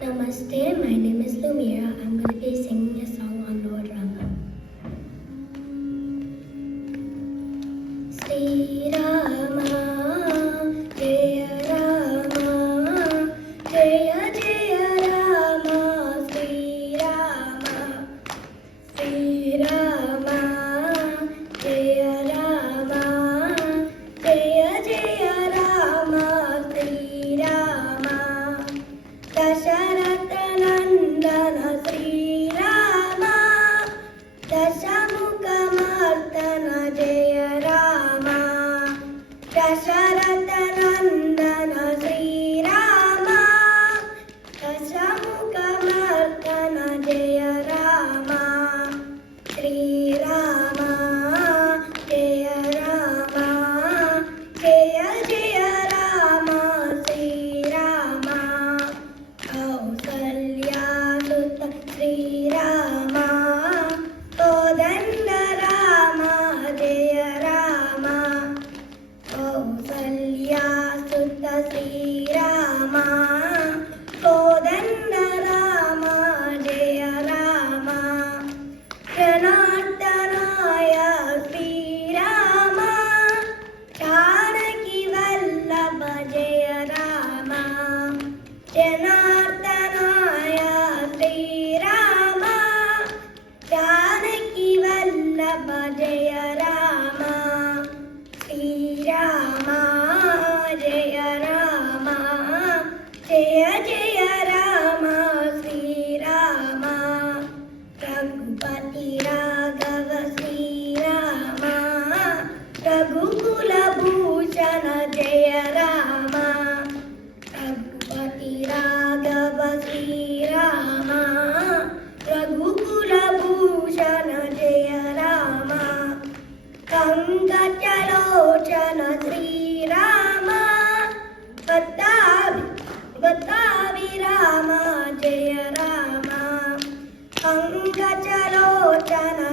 Namaste, my name is Lumira. I'm going to be singing a song on Lord Rama. Sri Rama, Jaya Rama, Jaya Jaya Rama, Sri Rama, Sri Rama, Jaya Rama, Jaya Jaya Rama, Sri Rama. Dasharatha Nandana Sri Rama, Dashamukhamardana Jaya Rama, Dasharatha Nandana Sri Rama, Dashamukhamardana Jaya Rama, Sri Rama, Jaya Rama, Jaya Jaya Rama, Sri Rama. Kausalya Sutta Sri Rama, Kodanda Rama, Jaya Rama. Kausalya Sutta Sri Rama, Kodanda Rama, Jaya Rama. Janardanaya Sri Rama, Janaki Vallabha Jaya Rama. Janardanaya Sri Rama, Janaki Vallabha Jaya Rama. Sri Rama, Jaya Rama, Jaya Jaya Rama, Sri Rama. Raghupati Raghava Sri Rama, Raghukula Bhushana Jaya Rama. Raghupati Raghava Sri Rama, Raghukula Bhushana Jaya Rama. Kankachalochana Sri Rama, Batavi Rama Jaya Rama. Kankachalochana